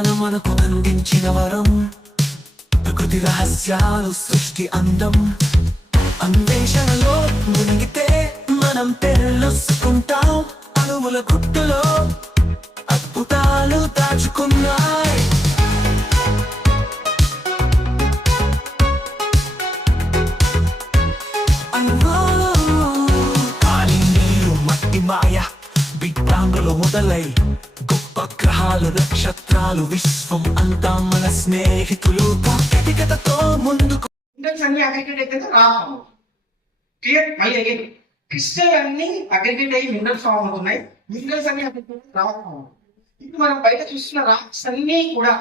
విజ్ఞానం మనకు అందించిన వరం, ప్రకృతి రహస్యాలు సృష్టి అందం. అన్వేషణలో మునిగితే మనం తెలుసుకుంటాం, అణువుల గుట్టులో అద్భుతాలు దాచుకున్నాయి. గాలి నీరు మట్టి మాయ బిగ్ బ్యాంగ్లో మొదలై గొప్ప గ్రహాలు నక్షత్రాలు విశ్వం అంతా మన స్నేహితులు. సాంకేతికతతో ముందుకు మినరల్స్ అన్ని అగ్రిగేట్ అయితే రావు. క్లియర్? మళ్ళీ అగైన్ క్రిస్టల్ అన్ని అగ్రిగేట్ అయ్యి మినరల్స్ ఫామ్ అవుతున్నాయి. మినరల్స్ అన్ని అగ్రిగేట్ రావు. ఇప్పుడు మనం బయట చూస్తున్న రాక్స్ అన్ని కూడా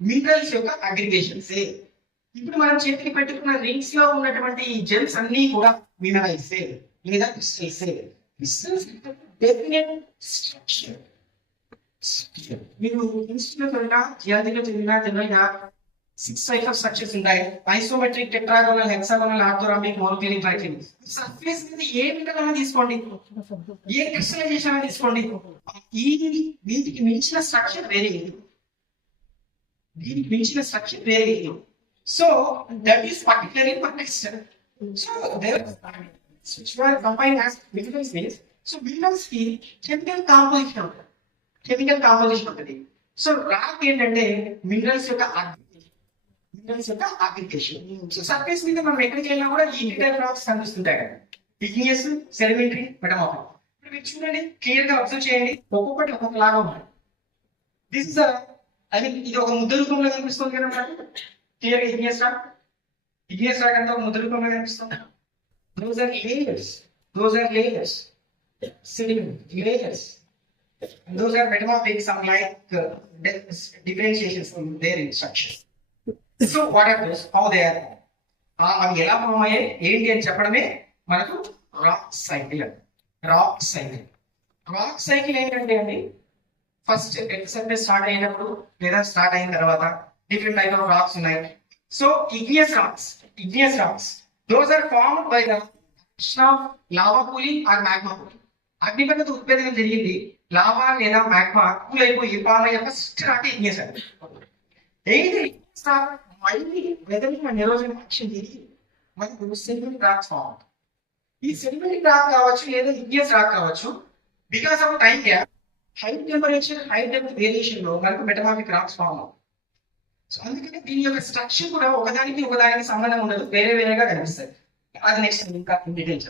మినరల్స్ యొక్క అగ్రిగేషన్స్. ఇప్పుడు మనం చేతికి పెట్టుకున్న రింగ్స్ లో ఉన్నటువంటి ఈ జెమ్స్ అన్ని కూడా మినరల్స్ లేదా క్రిస్టల్స్. Crystals definite structure. మీరు ఇన్స్టిట్యూట్ వెళ్ళినా జియాలజీలో చదివినా జనరల్ గా 6 టైప్స్ ఆఫ్ స్ట్రక్చర్స్ ఉంటాయి. Isometric, tetragonal, hexagonal, orthorhombic, monoclinic, triclinic. Surface మీద ఏ మినరల్ తీసుకోండి, ఏ క్రిస్టలైజేషన్ తీసుకోండి, ఈ వీటికి మించిన స్ట్రక్చర్ వేరే లేదు. దీనికి మించిన స్ట్రక్చర్ వేరే లేదు. So that is particularly for crystal. So there which were combined as minerals means, so minerals కి కెమికల్ కాంపోజిషన్ ఉంటుంది. సో రాక్ ఏంటంటే మినరల్స్ యొక్క అగ్రిగేషన్. సో సర్ఫేస్ మీద మనం ఎక్కడికి వెళ్ళినా కూడా ఈ మినరల్ రాక్స్ కనిపిస్తుంటాయి కదా, ఇగ్నియస్, సెడిమెంటరీ, మెటమార్ఫిక్. ఇప్పుడు మీరు చూడండి, క్లియర్ గా అబ్జర్వ్ చేయండి, ఒక్కొక్కటి ఒక్కొక్కలాగా ఉన్నాయి. దిస్ ఇస్ ఐ మీన్ ఇది ఒక ముద్ద రూపంలో కనిపిస్తుంది కదా మనకు. క్లియర్ గా ఇగ్నియస్ రాక్ అంతా ఒక ముద్ద రూపంలో కనిపిస్తుంది. Those are layers. Sediment layers. And those are metamorphic, some like differentiations from their structures. So what are those? How they are? అవి ఎలా ఫామ్ అయ్యాయి ఏంటి అని చెప్పడమే మనకు రాక్ సైకిల్. రాక్ సైకిల్ ఏంటంటే అండి, ఫస్ట్ ఎక్సెప్ట్ స్టార్ట్ అయినప్పుడు లేదా స్టార్ట్ అయిన తర్వాత డిఫరెంట్ టైప్ ఆఫ్ రాక్స్ ఉన్నాయి. So igneous rocks those are formed by the action of lava cooling or magma cooling. అగ్నిపర్వత ఉత్పత్తి జరిగింది, లావా లేదా మ్యాగ్మా కూల్ అయిపోయి ఫామ్ అయ్యే ఫస్ట్ రాక్ igneous rock. మళ్ళీ వెదరింగ్ అండ్ ఎరోజన్ యాక్షన్ జరిగి మనకు sedimentary rocks form. ఈ సెడిమెంటరీ రాక్ కావచ్చు లేదా igneous రాక్ కావచ్చు, because of time gap, high temperature, high depth variation లో మనకు మెటమార్ఫిక్ రాక్స్ ఫామ్ అవుతాయి. సో అందుకని దీని యొక్క స్ట్రక్చర్ కూడా ఒకదానికి సంబంధం ఉండదు, వేరేగా కనిపిస్తుంది. అది నెక్స్ట్ ఇంకా డీటెయిల్స్.